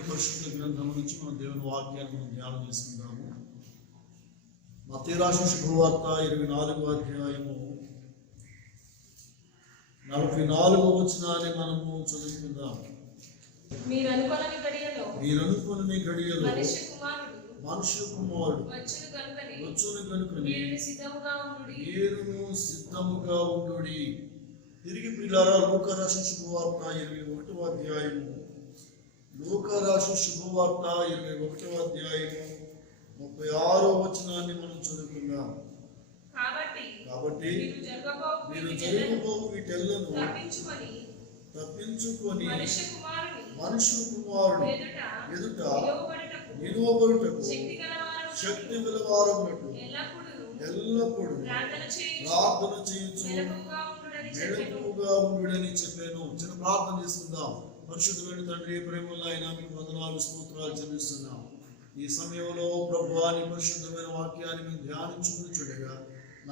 దేవుని పరిశుద్ధ గ్రంథం నుంచి మనం దేవుని వాక్యాన్ని మనం ధ్యానం చేసుకుందాము. మత్తయి రాసిన శుభవార్త 24వ అధ్యాయము 44వ వచనాన్ని మనము చదువుకుందాం. మీరు అనుకొనని గడియలో మనుష్య కుమారుడు వచ్చును కనుకని మీరును సిద్ధముగా ఉండుడి. తిరిగి ప్రియులారా, లూకా రాసిన శుభవార్త 21వ అధ్యాయము 21వ అధ్యాయము 36వ వచనాన్ని మనం చదువుకుందాం. కాబట్టి మీరు జరగబో వీటెల్లను తప్పించుకొని మనుష్య కుమారుడు ఎదుట నిలువబడుటకు శక్తి గలవారమునట్టు ఎల్లప్పుడూ ప్రార్థన చేయించు మెలకువగా ఉండుడని చెప్పాను. చిన్న ప్రార్థన చేసుకుందాం. పరిశుద్ధమైన తండ్రి, ప్రేమలో ఆయన మీకు వందనాలు స్తోత్రాలు చెల్లిస్తున్నాం. ఈ సమయంలో ప్రభువా, నీ పరిశుద్ధమైన వాక్యాన్ని మేము ధ్యానించుకుని చూడగా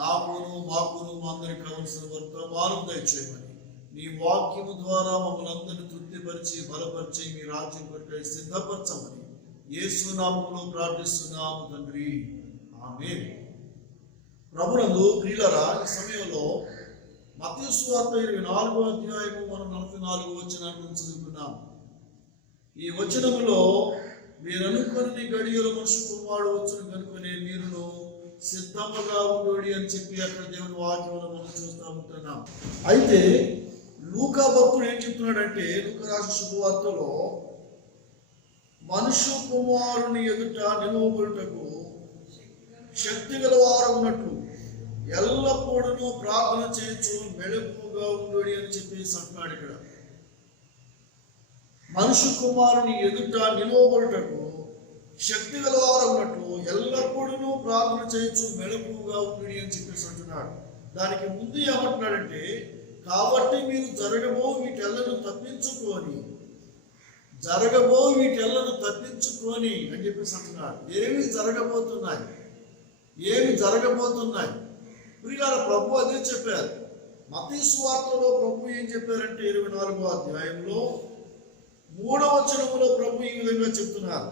నాకును మాకును మా అందరికి కావలసిన వర్తమానం దయచేయమని, నీ వాక్యము ద్వారా మమ్మల్ని అందరినీ తృప్తిపరిచి బలపరిచి మీ రాజ్యం కొరకై సిద్ధపరచమని యేసు నామములో ప్రార్థిస్తున్నాము తండ్రి, ఆమేన్. ప్రభునందు ప్రియులారా, ఈ సమయంలో మత్తయి సువార్త 24వ అధ్యాయము మనం 44వ వచనాన్ని చదువుకున్నాం. ఈ వచనములో మీరు అనుకొని గడియలో మనుష్య కుమారుడు వచ్చును కనుకొని మీరును సిద్ధముగా ఉండుడి అని చెప్పి అక్కడ దేవుని వాక్యంలో మనం చూస్తూ ఉంటున్నాం. అయితే లూకా భక్తుడు ఏం చెప్తున్నాడంటే, లూకా రాసిన శుభవార్తలో మనుష్య కుమారుని ఎదుట నిలువబడుటకు శక్తి గలవారగునట్లు ఎల్లప్పుడూ ప్రార్థన చేయొచ్చు మెలకువగా ఉండుడి అని చెప్పేసి అంటున్నాడు. ఇక్కడ మనుష్య కుమారుని ఎదుట నిలువబడుటకు శక్తి గలవారగునట్లు ఎల్లప్పుడూ ప్రార్థన చేయొచ్చు మెలకువగా ఉండుడి అని చెప్పేసి అంటున్నాడు. దానికి ముందు ఏమంటున్నాడంటే, కాబట్టి మీరు జరగబో వీటెల్లను తప్పించుకొని అని చెప్పేసి అంటున్నాడు. ఏమి జరగబోతున్నాయి ప్రియులారా, ప్రభు అదే చెప్పారు. మత్తయి సువార్తలో ప్రభు ఏం చెప్పారంటే 24వ అధ్యాయంలో 3వ వచనములో ప్రభు ఈ విధంగా చెప్తున్నారు.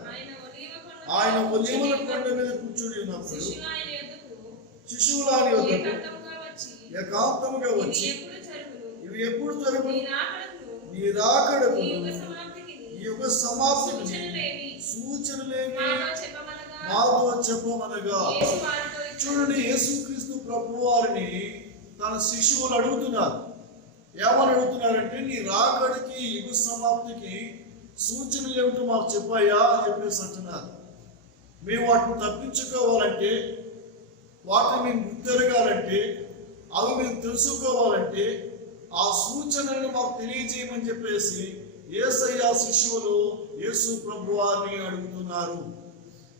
ఆయన ఒలీవల కొండ మీద కూర్చుని ఉన్నప్పుడు శిశువులు ఆయన యొద్దకు ఏకాంతముగా వచ్చి, ఇవి ఎప్పుడు జరుగును? నీ రాకడకు ఈ యుగ సమాప్తికి సూచనలేమి మాతో చెప్పమనగా. చూడండి, యేసుక్రీస్తు ప్రభు వారిని తన శిష్యువులు అడుగుతున్నారు. ఏమని అడుగుతున్నారంటే, నీ రాకడికి యుగ సమాప్తికి సూచనలు ఏమిటో మాకు చెప్పాయా అని చెప్పేసి అంటున్నారు. మేము వాటిని తప్పించుకోవాలంటే, వాటిని మేము గుర్తెరగాలంటే, అవి మేము తెలుసుకోవాలంటే ఆ సూచనలను మాకు తెలియజేయమని చెప్పేసి యేసయ్య శిష్యువులు యేసు ప్రభు వారిని అడుగుతున్నారు.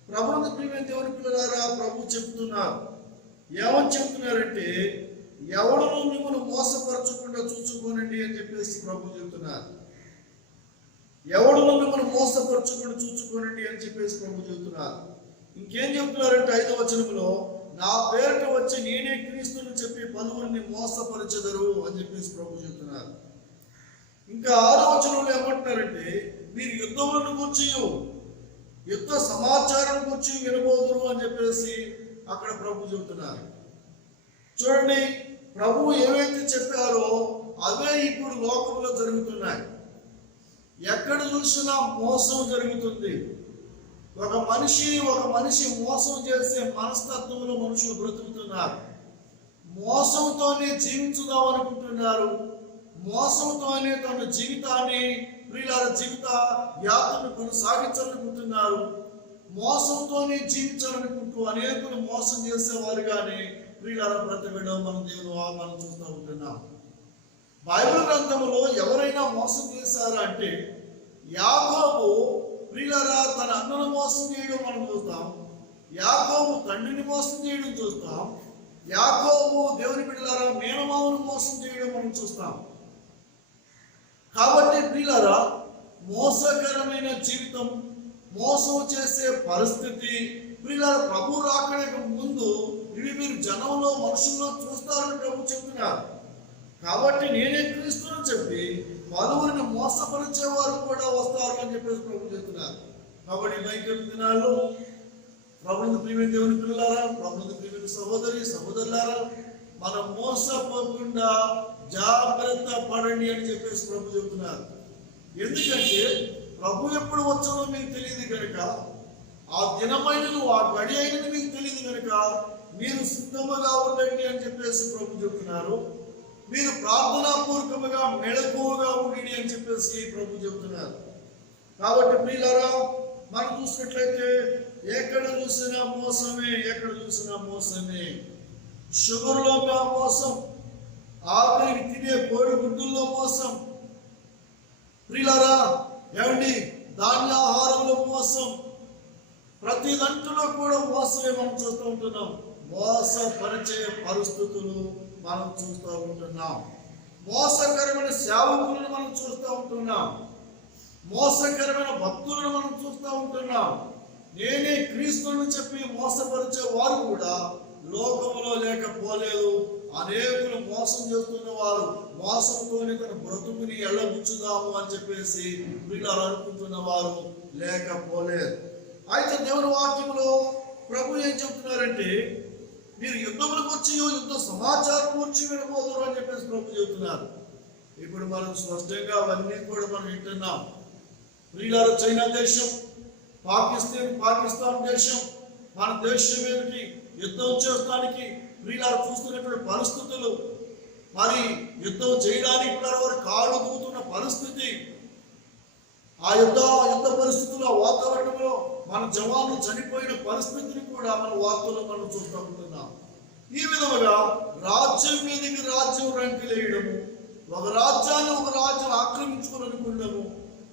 ప్రభువుని ప్రియమైన దేవుని పిల్లలారా, ప్రభు చెప్తున్నారు. ఏమని చెప్తున్నారంటే, ఎవడను మిమ్మల్ని మోసపరచకుండా చూసుకోనండి అని చెప్పేసి ప్రభు చెబుతున్నారు. ఎవడను మిమ్మల్ని మోసపరచకుండా చూసుకోనండి అని చెప్పేసి ప్రభు చెబుతున్నారు. ఇంకేం చెప్తున్నారంటే 5వ వచనంలో, నా పేరిట వచ్చి నేనే క్రీస్తుని చెప్పి పలువురిని మోసపరచెదరు అని చెప్పేసి ప్రభు చెబుతున్నారు. ఇంకా 6వ వచనంలో ఏమంటున్నారంటే, మీరు యుద్ధములను గురించి యుద్ధ సమాచారం గురించి వినబోదురు అని చెప్పేసి అక్కడ ప్రభు చెబుతున్నారు. చూడండి, ప్రభు ఏవైతే చెప్పారో అవే ఇప్పుడు లోకంలో జరుగుతున్నాయి. ఎక్కడ చూసినా మోసం జరుగుతుంది. ఒక మనిషి మోసం చేసే మనస్తత్వంలో మనుషులు బ్రతుకుతున్నారు. మోసంతోనే జీవించుదాం అనుకుంటున్నారు. మోసంతోనే తన జీవితాన్ని జీవిత యాత్రను కొనసాగించాలనుకుంటున్నారు. మోసంతోనే జీవించాలనుకుంటూ అనేకులు మోసం చేసేవారుగానే బ్రతకడం మనం మనం చూస్తూ ఉంటున్నాం. బైబిల్ గ్రంథంలో ఎవరైనా మోసం చేశారా అంటే, యాకోబు ప్రియులారా తన అన్నను మోసం చేయడం మనం చూస్తాం. యాకోబు తండ్రిని మోసం చేయడం చూస్తాం. యాకోబు దేవుని బిడ్డలారా మేనమామను మోసం చేయడం మనం చూస్తాం. కాబట్టి ప్రియులారా, మోసకరమైన జీవితం, మోసం చేసే పరిస్థితి ప్రియులారా ప్రభు రాకడానికి ముందు ఇవి మీరు జనంలో మనుషుల్లో చూస్తారని ప్రభు చెప్తున్నారు. కాబట్టి నేనే క్రీస్తుని చెప్పి పలువురిని మోసపరిచేవారు కూడా వస్తారు అని చెప్పేసి ప్రభు చెప్తున్నారు. కాబట్టి భయంకర దినాల్లో ప్రభుత్వ ప్రియమైన దేవుని పిల్లలారా, ప్రభుత్వ ప్రియమైన సహోదరులారా, మనం మోసపోకుండా జాగ్రత్త పడండి అని చెప్పేసి ప్రభు చెబుతున్నారు. ఎందుకంటే ప్రభు ఎప్పుడు వచ్చానో మీకు తెలియదు కనుక, ఆ దినమైనను ఆ గడి అయినది మీకు తెలియదు కనుక మీరు సిద్ధముగా ఉండండి అని చెప్పేసి ప్రభు చెబుతున్నారు. మీరు ప్రార్థనాపూర్వకముగా మెళకువగా ఉండి అని చెప్పేసి ప్రభు చెబుతున్నారు. కాబట్టి ప్రియులారా, మనం చూసినట్లయితే ఎక్కడ చూసినా మోసమే, ఎక్కడ చూసినా మోసమే. షుగర్లో మోసం, ఆఖరికి తినే కోడిగుడ్డుల్లో మోసం. ప్రియులారా ఏమండి, ధాన్యాహారంలో మోసం, ప్రతి దాంట్లో కూడా మోసమే మనం చూస్తూ ఉంటున్నాం. మోసపరిచే పరిస్థితులు మనం చూస్తూ ఉంటున్నాం. మోసకరమైన సేవకులను మనం చూస్తూ ఉంటున్నాం. మోసకరమైన భక్తులను మనం చూస్తూ ఉంటున్నాం. నేనే క్రీస్తుని చెప్పి మోసపరిచే వారు కూడా లోకంలో లేకపోలేదు. అనేకులు మోసం చేస్తున్న వారు మోసంతోనే తన బ్రతుకుని ఎల్లబుచ్చుదాము అని చెప్పేసి వీళ్ళు అనుకుంటున్న వారు లేకపోలేదు. అయితే దేవుని వాక్యంలో ప్రభు ఏం చెప్తున్నారంటే, మీరు యుద్ధములకు వచ్చి యుద్ధ సమాచారం వచ్చి వినబోదురు అని చెప్పేసి ప్రభు చెబుతున్నారు. ఇప్పుడు మనం స్పష్టంగా అవన్నీ కూడా మనం వింటున్నాం. ప్రియులారా, చైనా దేశం, పాకిస్తాన్ దేశం మన దేశం మీదకి యుద్ధం చేయడానికి ప్రియులారా చూస్తున్నటువంటి పరిస్థితులు, మరి యుద్ధం చేయడానికి వారు కాళ్ళు దూకుతున్న పరిస్థితి, ఆ యుద్ధ పరిస్థితుల్లో వాతావరణంలో మన జవాన్లు చనిపోయిన పరిస్థితిని కూడా మన వార్తల్లో మనం చూస్తూ ఉంటున్నాం. ఈ విధముగా రాజ్యం మీదకి రాజ్యం రంకెలేయడము, ఒక రాజ్యాన్ని ఒక రాజ్యం ఆక్రమించుకోవాలనుకున్నాము.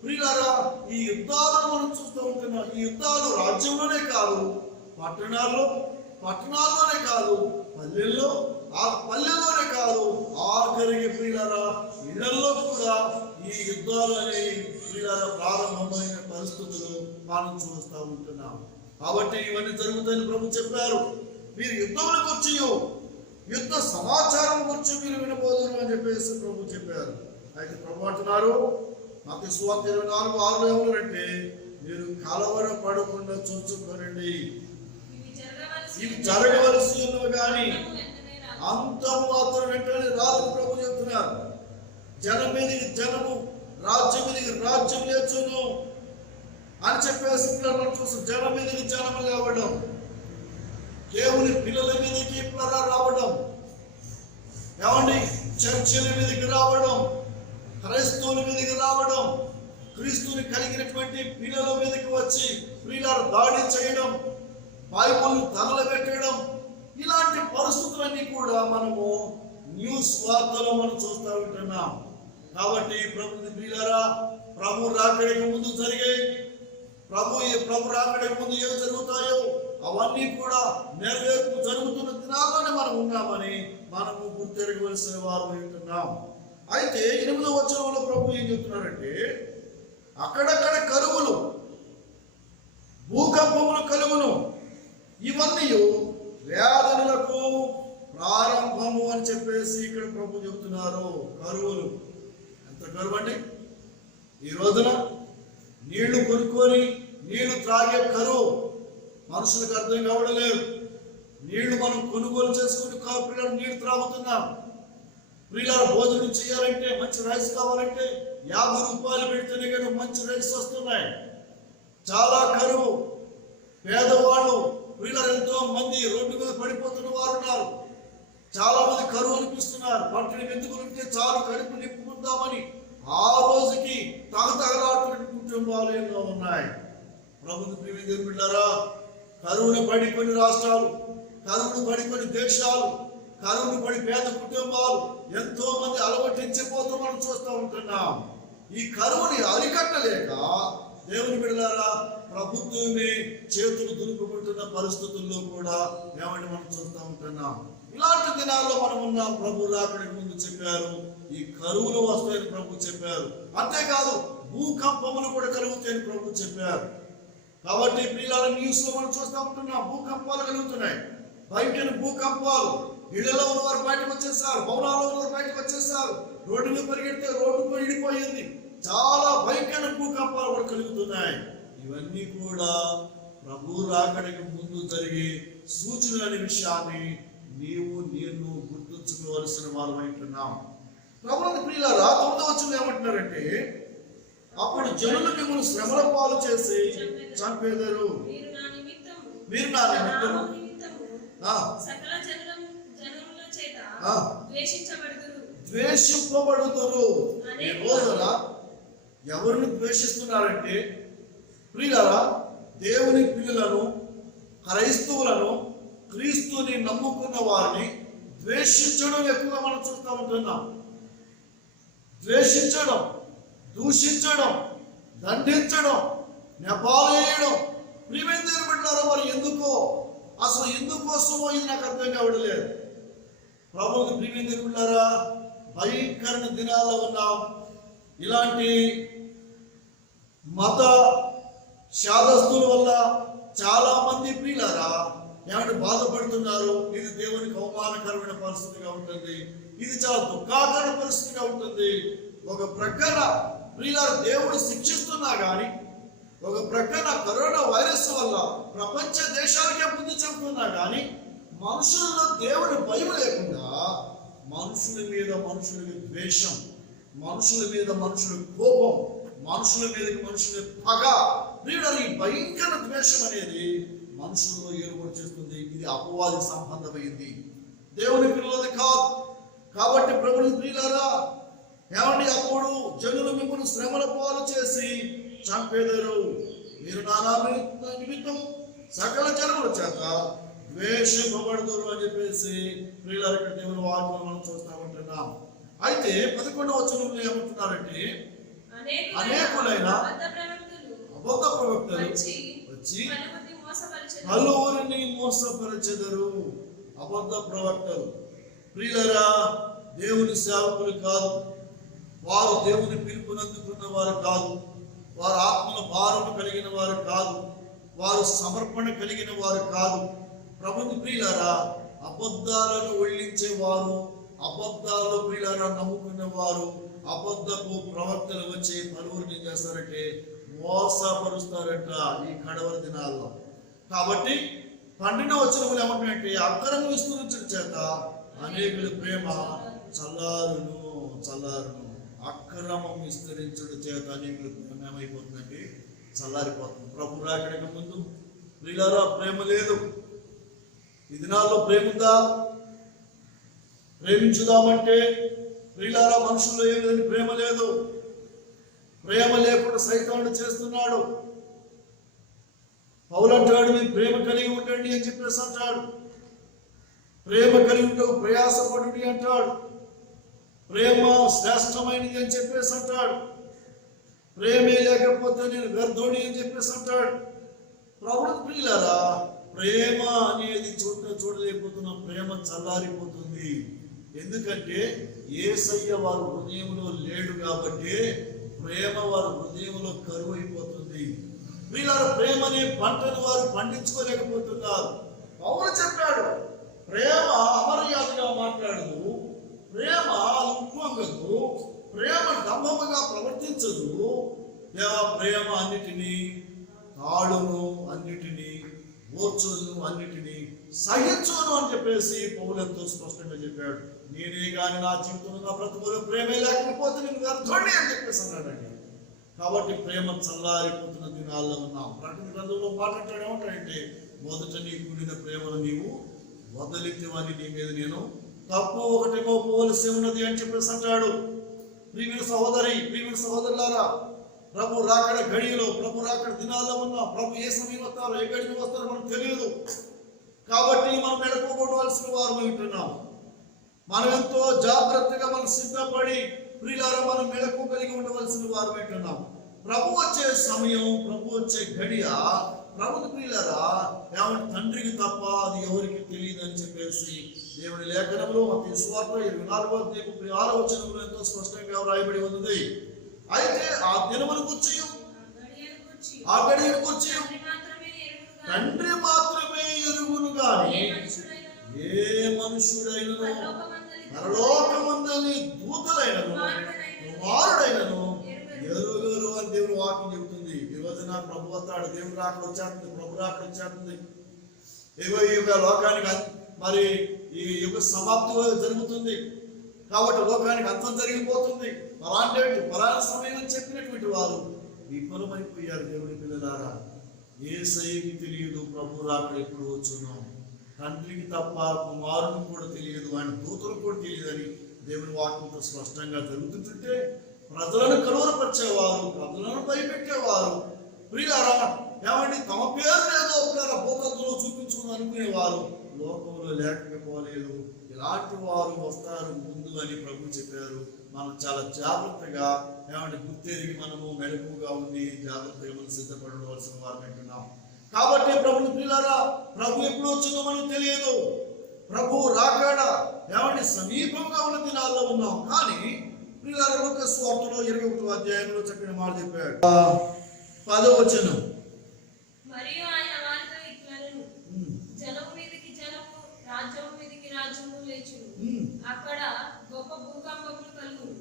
ప్రియులారా, ఈ యుద్ధాలను మనం చూస్తూ ఉంటున్నాం. ఈ యుద్ధాలు రాజ్యంలోనే కాదు, పట్టణాల్లోనే కాదు, పల్లెల్లోనే కాదు, ఆఖరికి ప్రియులారా ఇళ్లలో కూడా ఈ యుద్ధాలు అనేవి ప్రియులారా ప్రారంభమైన పరిస్థితులు మనం చూస్తూ ఉంటున్నాం. కాబట్టి ఇవన్నీ జరుగుతాయని ప్రభు చెప్పారు. మీరు యుద్ధములకు వచ్చి యుద్ధ సమాచారం గురించి మీరు వినబోదురు అని చెప్పేసి ప్రభు చెప్పారు. అయితే ప్రభు అంటున్నారు, మత్తయి సువార్త 24:6 ఏమన్నారంటే, మీరు కలవరపడకుండా చూచుకోనండి. ఇవి జరగవలసి ఉన్నవి కానీ అంతము మాత్రం వెంటనే రాదని ప్రభు చెప్తున్నారు. జనం మీదకి జనము, రాజ్యం మీదకి రాజ్యం లేచును అని చెప్పేసి మనం చూస్తాం. జనం మీదకి జనం లేవడం, దేవుని పిల్లల మీదకి రావడం, ఏమండి చర్చిల మీదకి రావడం, క్రైస్తవుల మీదకి రావడం, క్రీస్తుని కలిగినటువంటి పిల్లల మీదకి వచ్చి ప్రియులారా దాడి చేయడం, బైబిల్ తగలబెట్టడం, ఇలాంటి పరిస్థితులన్నీ కూడా మనము న్యూస్ వార్తలో మనం చూస్తూ ఉంటున్నాం. కాబట్టి ప్రియులారా, ప్రభు రాకడికి ముందు జరిగాయి, ప్రభు రాకడికి ముందు ఏమి జరుగుతాయో అవన్నీ కూడా నెరవేర్పు జరుగుతున్న దినాల్లోనే మనం ఉన్నామని మనము గుర్తెరగవలసిన వారు ఉంటున్నాం. అయితే 8వ వచనంలో ప్రభు ఏం చెప్తున్నారంటే, అక్కడక్కడ కరువులు, భూకంపములు కలుగును, ఇవన్నీ వేదనలకు ప్రారంభము అని చెప్పేసి ఇక్కడ ప్రభు చెబుతున్నారు. కరువులు, ఎంత కరువు అండి! ఈ రోజున నీళ్లు కొనుక్కొని నీళ్లు త్రాగే కరువు మనుషులకు అర్థం కావడం లేదు. నీళ్లు మనం కొనుగోలు చేసుకుని పిల్లలు నీళ్లు త్రాగుతున్నాం. పిల్లలు భోజనం చేయాలంటే, మంచి రైస్ కావాలంటే 50 రూపాయలు పెడితేనే కానీ మంచి రైస్ వస్తున్నాయి. చాలా కరువు. పేదవాళ్ళు పిల్లలు ఎంతో మంది రోడ్డు మీద పడిపోతున్న వారు ఉన్నారు. చాలా మంది కరువు అనిపిస్తున్నారు. పట్టణం ఎందుకు ఉంటే చాలు కడుపు నింపుకుందామని ఆ రోజుకి తగతగలాడుతున్న కుటుంబాలు ఎన్నో ఉన్నాయి. ప్రభుత్వ ప్రియమైన దేవుని బిడ్డలారా, కరువును పడి కొన్ని రాష్ట్రాలు, కరువును పడి కొన్ని దేశాలు, కరువును పడి పేద కుటుంబాలు ఎంతో మంది అలవటించిపోతూ మనం చూస్తూ ఉంటున్నాం. ఈ కరువుని అరికట్టలేక దేవుని బిడ్డలారా ప్రభుత్వమే చేతులు దులుపుకుంటున్న పరిస్థితుల్లో కూడా ఏమని మనం చూస్తూ ఉంటున్నాం. ఇలాంటి దినాల్లో మనం ఉన్నాం. ప్రభు రాకడికి ముందు చెప్పారు, ఈ కరువులు వస్తాయని ప్రభు చెప్పారు. అంతేకాదు భూకంపములు కూడా కలుగుతాయని ప్రభు చెప్పారు. కాబట్టి పిల్లల న్యూస్ లో మనం చూస్తూ ఉంటున్నాం, భూకంపాలు కలుగుతున్నాయి. బయట భూకంపాలు ఇళ్లలో ఉన్నవారు బయటకు వచ్చేసారు, భవనాల్లో ఉన్నవారు బయటకు వచ్చేసారు. రోడ్డు మీద పరిగెడితే రోడ్డు ఇడిపోయింది. చాలా భయంకర భూకంపాలు కూడా కలుగుతున్నాయి. ఇవన్నీ కూడా ప్రభు రాకడికి ముందు జరిగే సూచన అనే విషయాన్ని నీవు నేను గుర్తుంచుకోవలసిన వారమై ఉంటున్నాం. ప్రభువుని ప్రియులారా, 9వ వచనంలో ఏమంటున్నారంటే, అప్పుడు జనులు మిమ్మల్ని శ్రమల పాలు చేసి చంపేదరు. మీరు నా నిమిత్తము సకల జనుల చేత ద్వేషింపబడుదురు. ఈ రోజున ఎవరిని ద్వేషిస్తున్నారంటే ప్రియులారా, దేవుని పిల్లలను, క్రైస్తవులను, క్రీస్తుని నమ్ముకున్న వారిని ద్వేషించడం ఎక్కువగా మనం చూస్తూ ఉంటున్నాం. ద్వేషించడం, దూషించడం, దండించడం, నెపాలేయడం. ప్రియమైన దేవుని బిడ్డలారా, మరి ఎందుకో, అసలు ఎందుకోసమో ఇది నాకు అర్థం కావట్లేదు. ప్రభువుకి ప్రియమైన దేవుని బిడ్డలారా, భయంకర దినాల్లో ఉన్నాం. ఇలాంటి మత శాదస్తుల వల్ల చాలా మంది ప్రియులారా ఏమంటే బాధపడుతున్నారు. ఇది దేవునికి అవమానకరమైన పరిస్థితిగా ఉంటుంది. ఇది చాలా దుఃఖాకర పరిస్థితిగా ఉంటుంది. ఒక ప్రక్కన ప్రియులారా దేవుడు శిక్షిస్తున్నా కానీ, ఒక ప్రక్కన కరోనా వైరస్ వల్ల ప్రపంచ దేశాలకే బుద్ధి చెబుతున్నా కానీ, మనుషుల్లో దేవుని భయం లేకుండా మనుషుల మీద మనుషులకి ద్వేషం, మనుషుల మీద మనుషుల కోపం, మనుషుల మీదకి మనుషుల పగ, ప్రియులారా ఈ భయంకర ద్వేషం అనేది మనుషుల్లో ఏర్పాటు చేస్తుంది. ఇది అపవాది సంబంధమైంది, దేవుని పిల్లలది కాదు. కాబట్టి ప్రభుని ప్రియులారా ఏమండి, అప్పుడు జనులు మిమ్మల్ని శ్రమల పాలు చేసి చంపేదరు. మీరు నా నిమిత్తం సకల జనముల చేత ద్వేషింపబడుదురు అని చెప్పేసి ప్రియులారా ఇక్కడ దేవుని వాక్యం మనం చూస్తూ ఉంటున్నాం. అయితే 11వ వచనంలో ఏమంటున్నారంటే, అనేకులైన అబద్ధ ప్రవక్తలు వచ్చి పలువురిని మోసపరచెదరు. అబద్ధ ప్రవక్తలు ప్రియులారా దేవుని సేవకులు కాదు, వారు దేవుని పిలుపునందుకున్న వారు కాదు, వారు ఆత్మల భారము కలిగిన వారు కాదు, వారు సమర్పణ కలిగిన వారు కాదు. ప్రభుని ప్రియులారా అబద్ధాలను ఒళ్ళించేవారు, అబద్ధాలు ప్రియులారా నమ్ముకున్న వారు, అబద్ధపు ప్రవక్తలు వచ్చి పలువురిని చేస్తారంటే మోసపరుస్తారంట ఈ కడవరి దినాల్లో. కాబట్టి 12వ వచనంలో ఏమంటారంటే, అక్రమం విస్తరించడం చేత అనేకుల ప్రేమ చల్లారును. అక్రమం విస్తరించడం చేత అనేకుల ప్రేమ ఏమైపోతుందంటే చల్లారిపోతుంది. ప్రభు రాకడికి ముందు ప్రియులారా ప్రేమ లేదు. ఈ దినాల్లో ప్రేమ ఉందా? ప్రేమించుదామంటే ప్రియులారా మనుషుల్లో ఏమి ప్రేమ లేదు. ప్రేమ లేకుండా సైతానుడు చేస్తున్నాడు. పౌలు అంటాడు, మీ ప్రేమ కలిగి ఉండండి అని చెప్పేసి అంటాడు. ప్రేమ కలిగి ఉంటే ప్రయాసపడండి అంటాడు. ప్రేమ శ్రేష్టమైనది అని చెప్పేసి అంటాడు. ప్రేమే లేకపోతే నేను వ్యర్థుడి అని చెప్పేసి అంటాడు. ప్రభువు ప్రియులారా ప్రేమ అనేది చూడలేకపోతున్న ప్రేమ చల్లారిపోతుంది. ఎందుకంటే యేసయ్య వారి హృదయంలో లేడు కాబట్టి ప్రేమ వారి హృదయంలో కరువు అయిపోతుంది. ప్రియులారా ప్రేమ అనే పంటను వారు పండించుకోలేకపోతున్నారు. పౌలు చెప్పాడు, ప్రేమ అమర్యాదగా మాట్లాడదు, ప్రేమ ఉప్పొంగదు, ప్రేమ డంబముగా ప్రవర్తించదు, ప్రేమ అన్నిటినీ తాళును, అన్నిటినీ ఓర్చును, అన్నిటినీ సహించును అని చెప్పేసి పౌలు ఎంతో స్పష్టంగా చెప్పాడు. నేనే కానీ నా జీవితంలో నా బ్రతుకులో ప్రేమే లేకపోతే నేను వ్యర్థుడిని అని చెప్పేసి అన్నాడండి. కాబట్టి ప్రేమ చల్లారిపోతున్న దినాల్లో ఉన్నాం. ప్రకటన గ్రంథంలో మాట్లాడాడు ఏమంటాడంటే, మొదట నీ కూడిన ప్రేమను నీవు వదలితేవని నీ మీద నేను తప్పు ఒకటేమో పోవలసి ఉన్నది అని చెప్పేసి అంటాడు. ప్రియమైన సహోదరి, ప్రియమైన సహోదరులారా, ప్రభు రాకడ గడియలో, ప్రభు రాకడ దినాల్లో ఉన్నాం. ప్రభు ఏ సమయం వస్తారో ఏ గడిలో వస్తారో మనకు తెలియదు. కాబట్టి మనం మెడకోవలసిన వారు ఉంటున్నాం. మనం ఎంతో జాగ్రత్తగా మనం సిద్ధపడి ప్రియులారా మనం మెలకు కలిగి ఉండవలసిన వారు ఉంటున్నాం. ప్రభు వచ్చే సమయం, ప్రభు వచ్చే గడియ ప్రభుని ప్రియులారా ఏమంటే తండ్రికి తప్ప అది ఎవరికి తెలియదు అని చెప్పేసి దేవుని లేఖనంలో మత్తయి సువార్త 24వ అధ్యాయం 36వ వచనంలో ఎంతో స్పష్టంగా వ్రాయబడి ఉంది. అయితే ఆ దినమును గురించి, ఆ గడియను గురించి తండ్రి మాత్రమే ఎరుగును గాని ఏ మనుషుడైనను పరలోకమందలి పరలోకమందలి దూతలైనను కుమారుడైనను ఎరుగరు అని దేవుని వాక్యం చెబుతుంది. ఈ రోజున ప్రభు వస్తాడు, దేవుడు రాకడ వచ్చేస్తుంది, ప్రభు రాకడ వచ్చేస్తుంది. ఏవో ఈ యొక్క లోకానికి మరి ఈ యుగ సమాప్తి జరుగుతుంది కాబట్టి లోకానికి అంతం జరిగిపోతుంది. పరాణ సమయం చెప్పినటువంటి వారు విఫలమైపోయారు. దేవుడి పిల్లలారా, యేసయ్యకి తెలియదు ప్రభు రాకడ ఎప్పుడు వచ్చును, తండ్రికి తప్ప కుమారునికి కూడా తెలియదు, ఆయన దూతలకు కూడా తెలియదని దేవుని వాక్యంతో స్పష్టంగా జరుగుతుంటే ప్రజలను కలువరపరిచేవారు, ప్రజలను భయపెట్టేవారు, ప్రియులారా ఏమండి తమ పేరు లేదో ప్రియుల భూతత్తులో చూపించుకుని అనుకునేవారు లోకంలో లేకపోలేదు. ఇలాంటి వారు వస్తారు ముందు అని ప్రభు చెప్పారు. మనం చాలా జాగ్రత్తగా ఏమంటే గుర్తెరిగి మనము మెలకుగా ఉండి జాగ్రత్తగా మనం సిద్ధపడవలసిన వారు అంటున్నాం. కాబట్టి ప్రభుని ప్రియులారా, ప్రభు ఎప్పుడు వచ్చిందో మనకు తెలియదు. ప్రభు రాకడ ఏమంటే సమీపంగా ఉన్న దినాల్లో ఉన్నాం. కానీ ప్రియులారా, లూకా సువార్తలో 21వ అధ్యాయంలో చక్కని మాట చెప్పాడు. 10వ వచనం, మరియు ఆయన వారితో ఇట్లనెను, జలము మీదికి జలము, రాజ్యము మీదికి రాజ్యము లేచును. అక్కడ గొప్ప భూకంపములు కలుగును,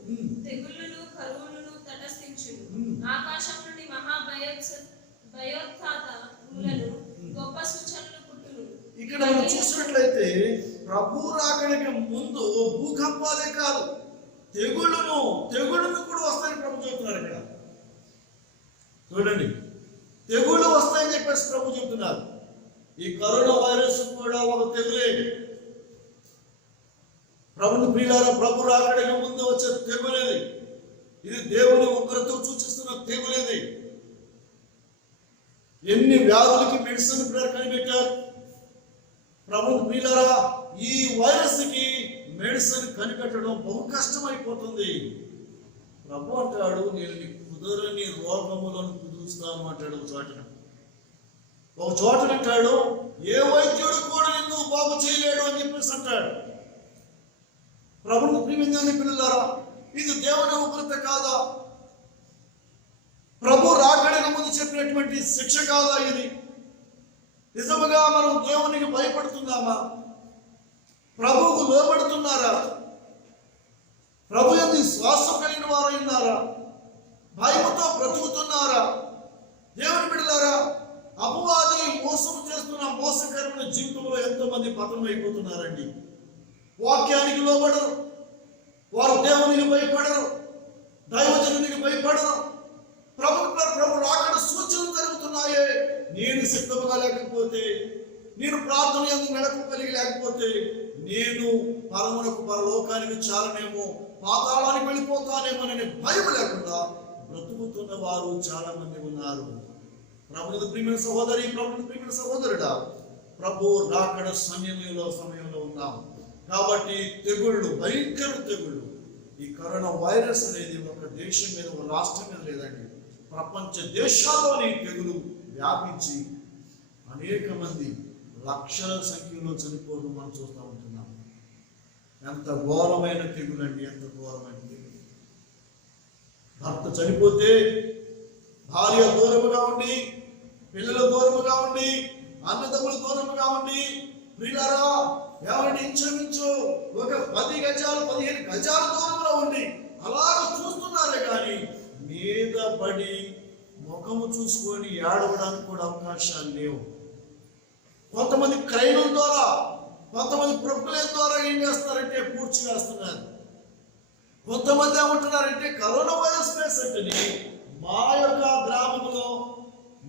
తెగుళ్ళను కరువులను తటస్థించును. ఆకాశం నుండి మహా భయోత్పాతములను గొప్ప సూచనలు పుట్టును. ఇక్కడ మనం చూసినట్లయితే ప్రభు రాకడికి ముందు భూకంపాలే కాదు, తెగుళ్ళను కూడా వస్తాయని ప్రభు చెబుతున్నారు. ఇక్కడ చూడండి, తెగుళ్ళు వస్తాయని చెప్పేసి ప్రభు చెబుతున్నారు. ఈ కరోనా వైరస్ కూడా ఒక తెగులే. ప్రభుని ప్రియులారా, ప్రభు రాకడికి ముందు వచ్చే తెగులేది. ఇది దేవుని ఉగ్రతతో సూచిస్తున్న తెగులేది. ఎన్ని వ్యాధులకి మెడిసిన్ కనిపెట్టారు. ప్రభుని ప్రియులారా, ఈ వైరస్ కి మెడిసిన్ కనిపెట్టడం బహు కష్టమైపోతుంది. ప్రభు అంటాడు, నేను నీ కుదరని రోగములను కుదురుస్తాను అంటాడు. ఒక చోట అంటాడు, ఏ వైద్యుడు కూడా నిన్ను బాగు చేయలేడు అని చెప్పేసి అంటాడు. ప్రభుని ప్రియమైన పిల్లలారా, ఇది దేవుని ఉగ్రత కాదా? ప్రభు రాకడికి ముందు చెప్పినటువంటి శిక్ష కాదా ఇది? నిజముగా మనం దేవునికి భయపడుతున్నామా? ప్రభువుకు లోబడుతున్నారా? ప్రభు యందు శ్వాసం కలిగిన వారైనారా? భయముతో బ్రతుకుతున్నారా? దేవుని బిడ్డలారా, అపవాది మోసం చేస్తున్న మోసకరమైన జీవితంలో ఎంతో మంది పతనం అయిపోతున్నారండి. వాక్యానికి లోబడరు, వారు దేవునికి భయపడరు, దైవజనునికి భయపడరు. ప్రభు రాకడ సూచనలు జరుగుతున్నాయే. నేను సిద్ధంగా లేకపోతే, నేను ప్రార్థన యందు మెలకు కలిగి లేకపోతే, నేను పరలోకానికి చాలనేమో, పాతాళానికి వెళ్ళిపోతానేమోననే భయం లేకుండా బ్రతుకుతున్న వారు చాలా మంది ఉన్నారు. ప్రభుని ప్రియమైన సహోదరి, ప్రభుని ప్రియమైన సహోదరుడా, ప్రభు రాకడ సమయంలో ఉన్నాం. కాబట్టి తెగుళ్ళు, భయంకర తెగుళ్ళు. ఈ కరోనా వైరస్ అనేది ఒక దేశం మీద, ఒక రాష్ట్రం మీద లేదండి, ప్రపంచ దేశాల్లోని తెగులు వ్యాపించి అనేక మంది లక్షల సంఖ్యలో చనిపోవడం మనం చూస్తూ ఉంటున్నాం. ఎంత ఘోరమైన తెగులు అండి, ఎంత ఘోరమైన తెగులు. భర్త చనిపోతే భార్య దూరముగా ఉండి, పిల్లలు దూరముగా ఉండి, అన్నదమ్ములు దూరముగా ఉండి, ప్రియులారా ఎవరిని ఇంచుమించు ఒక 10 గజాలు 15 గజాల దూరంలో ఉండి అలాగ చూస్తున్నారే కానీ మీద పడి ముఖము చూసుకొని ఏడవడానికి కూడా అవకాశాలు లేవు. కొంతమంది క్రైముల ద్వారా, కొంతమంది ప్రొక్లేం ద్వారా ఏం చేస్తున్నారంటే పూడ్చి వేస్తున్నారు. కొంతమంది ఏమంటున్నారంటే కరోనా వైరస్ పేషెంట్ని మా యొక్క గ్రామంలో,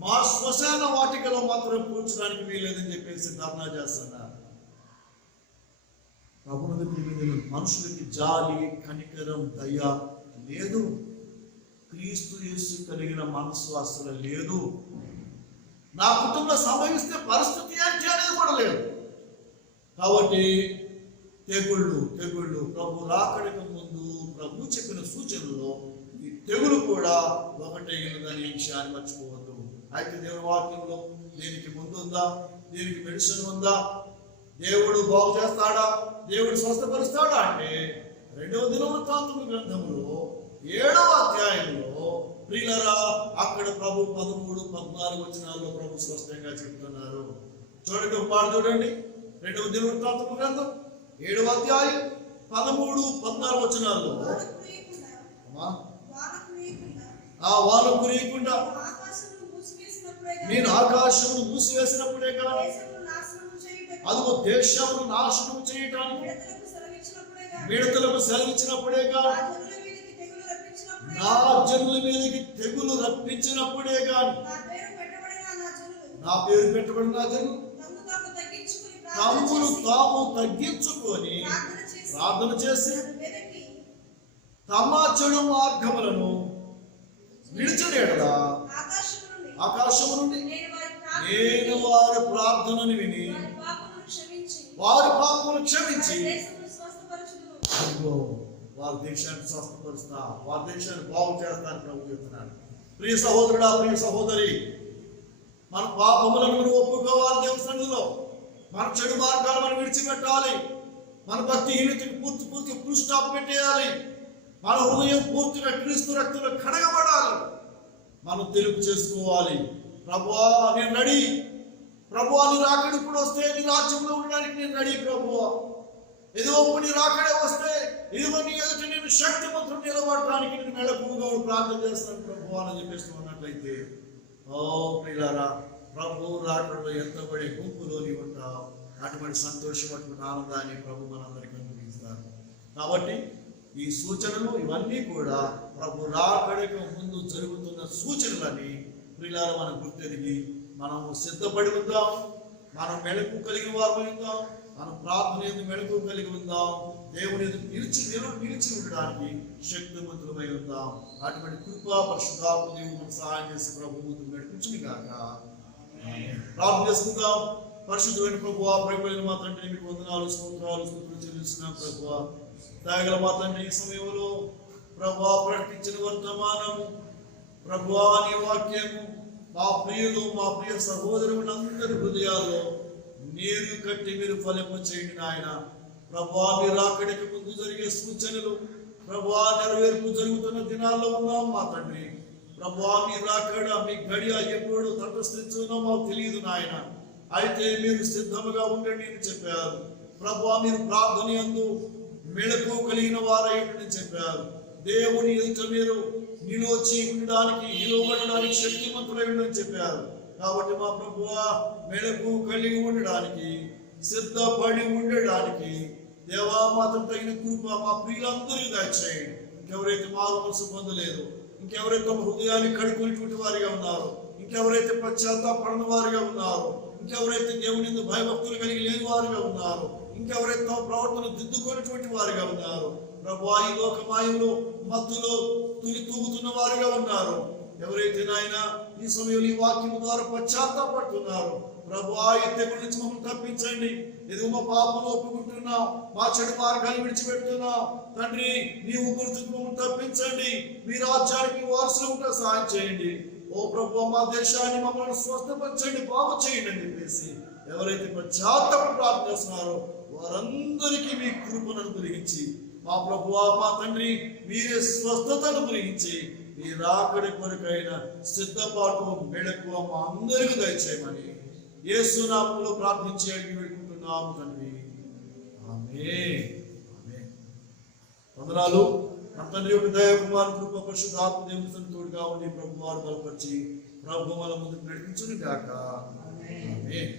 మా శ్మశాన వాటికలో మాత్రం పూడ్చడానికి వీలేదని చెప్పేసి ధర్నా చేస్తున్నారు. ప్రభువుని ప్రియమైన మనుషులకి జాలి, కనికరం, దయ లేదు. క్రీస్తు యేసు కలిగిన మనసు అసలు లేదు. నా కుటుంబం సంభవిస్తే పరిస్థితి ఏంటి అనేది కూడా లేదు. కాబట్టి తెగుళ్ళు ప్రభు రాకడికి ముందు ప్రభు చెప్పిన సూచనలో ఈ తెగులు కూడా ఒకటైనదని విషయాన్ని మర్చిపోవద్దు. అయితే దేవుని వాక్యంలో దీనికి ముందు ఉందా, దీనికి మెడిసిన్ ఉందా, దేవుడు బాగు చేస్తాడా, దేవుడు స్వస్థపరుస్తాడా అంటే 2వ దినవృత్తాంతము గ్రంథములో 7వ అధ్యాయంలో ప్రియులారా అక్కడ ప్రభు 13, 14 వచనాల్లో ప్రభు స్పష్టంగా చెప్తున్నారు. చూడండి, ఒక పాట చూడండి. రెండవ దినవృత్తాంతముల గ్రంథం 7వ అధ్యాయం 13, 14 వచనాల్లో వాన కురియకుండా నేను ఆకాశమును మూసివేసినప్పుడే కానీ అదిగో దేశమును నాశనం చేయటానికి మిడతలకు సెలవిచ్చినప్పుడే కానీ నా జనుల మీదకి తెగులు రప్పించినప్పుడే కానీ నా పేరు పెట్టబడిన నా జనులు తమను తాము తగ్గించుకొని ప్రార్థన చేసి తమ చెడు మార్గములను విడిచిన ఎడల ఆకాశము నుండి నేను వారి ప్రార్థనని విని వారి పాపమును క్షమించి వారి దేశాన్ని స్వస్థపరుస్తా, వారి దేశాన్ని బాగు చేస్తాను ప్రభు చెప్తున్నాడు. ప్రియ సహోదరుడా, ప్రియ సహోదరి, మన పాపములను మనం ఒప్పుకోవాలి దేవుని సన్నిధిలో. మన చెడు మార్గాలు మనం విడిచిపెట్టాలి. మన భక్తిహీనతకు పూర్తిగా ఫుల్ స్టాప్ పెట్టేయాలి. మన హృదయం పూర్తిగా క్రీస్తు రక్తంలో కడగబడాలి. మనం తెలుపు చేసుకోవాలి. ప్రభువా నేను రెడీ, ప్రభువా నీ రాకడ ఇప్పుడు వస్తే నీ రాజ్యంలో ఉండడానికి నేను రెడీ ప్రభువా. ఏదో నీ రాకడే వస్తే ఇదిగో నీ ఎదుట నేను శక్తిమంతుడు నిలబడటానికి నేను మెళకువగా ప్రార్థన చేస్తాను ప్రభువా అని చెప్పేసి ఉన్నట్లయితే, ఓ ప్రియులారా, ప్రభు రాకడలో ఎంతబడే గుంపులోని ఉంటావు. అటువంటి సంతోషం, అటువంటి ఆనందాన్ని ప్రభు మనందరికీ అనుగ్రహిస్తారు. కాబట్టి ఈ సూచనలు ఇవన్నీ కూడా ప్రభు రాకడకు ముందు జరుగుతున్న సూచనలని ప్రియులారా మనం గుర్తెరిగి మనం సిద్ధపడి ఉందాం. మనం మెళకు కలిగిన వారు ఉందాం. మనం ప్రార్థన ఎందుకు మెళకు కలిగి ఉందాం. దేవుని ఎందుకు నిలిచి ఉండడానికి శక్తివంతులమై ఉందాం. అటువంటి కృపా పరిశుద్ధాత్మ దేవుడు మనకు సహాయం చేసి ప్రభు ముందుకు నడిపించును గాక. ప్రార్థన చేసుకుందాం. పరిశుద్ధమైన ప్రభువా, ప్రేమైన మా తండ్రి, మీకు వందనాలు, స్తోత్రాలు చెల్లిస్తున్నాం ప్రభువా. దయగల మా తండ్రి, ఈ సమయంలో ప్రభువా ప్రకటించిన వర్తమానము, ప్రభువా నీ వాక్యము మా ప్రియులు, మా ప్రియ సహోదరులందరి హృదయాల్లో నీరు కట్టి మీరు ఫలింప చేయండి నాయన. ప్రభువా మీరు రాకడికి ముందు జరిగే సూచనలు ప్రభువా నెరవేర్పు జరుగుతున్న దినాల్లో ఉన్నాం మా తండ్రి. ప్రభువా మీరు రాకడ మీ గడియ ఎప్పుడు తటస్థించునో మాకు తెలియదు నాయన. అయితే మీరు సిద్ధముగా ఉండండి అని చెప్పారు ప్రభువా. మీరు ప్రార్థన యందు మెళకువ కలిగిన వారని చెప్పారు. దేవుని ఎదుట మీరు నిలిచి ఉండడానికి, నిలవబడడానికి శక్తిమంతులై ఉండని చెప్పారు. కాబట్టి మా ప్రభువా మెళకువ కలిగి ఉండడానికి, సిద్ధపడి ఉండడానికి దేవా మాత్రం తగిన కృప మా ప్రియులందరికీ దయచేయండి. ఇంకెవరైతే మారు మనసు పొందలేదు, ఇంకెవరైతే తమ హృదయాన్ని కడుకునేటువంటి వారిగా ఉన్నారు, ఇంకెవరైతే పశ్చాత్తాపడిన వారిగా ఉన్నారు, ఇంకెవరైతే దేవుని యందు భయభక్తులు కలిగి లేని వారిగా ఉన్నారు, ఇంకెవరైతే తమ ప్రవర్తన దిద్దుకునేటువంటి వారిగా ఉన్నారు, ప్రభువా ఈ లోక మాయలో మత్తులో తూగుతున్న వారిగా ఉన్నారు, ఎవరైతే నాయన ఈ సమయంలో ఈ వాక్యం ద్వారా పశ్చాత్తాపడుతున్నారు, ప్రభువా ఈ తెగుల నుంచి మమ్మల్ని తప్పించండి. ఎదుగు మా పాపను ఒప్పుకుంటున్నాం, మా చెడు మార్గాలు విడిచిపెడుతున్నాం తండ్రి. నీ ఉగ్రతకు మమ్మల్ని తప్పించండి. మీ రాజ్యానికి వారసులు ఉంటే సహాయం చేయండి. ఓ ప్రభువా మా దేశాన్ని మమ్మల్ని స్వస్థపరచండి, బాగు చేయండి అని చెప్పేసి ఎవరైతే పశ్చాత్తాపడి ప్రార్థన చేస్తున్నారో వారందరికీ మీ కృపను అనుగ్రహించి మా ప్రభువా మా తండ్రి మీరే స్వస్థతను అనుగ్రహించి మీ రాకడి కొరకైన సిద్ధపాటు మెళకువ మా అందరికీ దయచేయమని యేసు నామములో ప్రార్థించి అడిగి వేడుకుంటున్నాము తండ్రి. ఆమేన్. ఆమేన్. వందనాలు. నా తండ్రి యొక్క దయ, కుమారుని కృప, పరిశుద్ధాత్మ దేవుని తోడుగా ఉండి ప్రభువారు బలపరిచి ప్రభు మన ముందుకు నడిపించును గాక. ఆమేన్.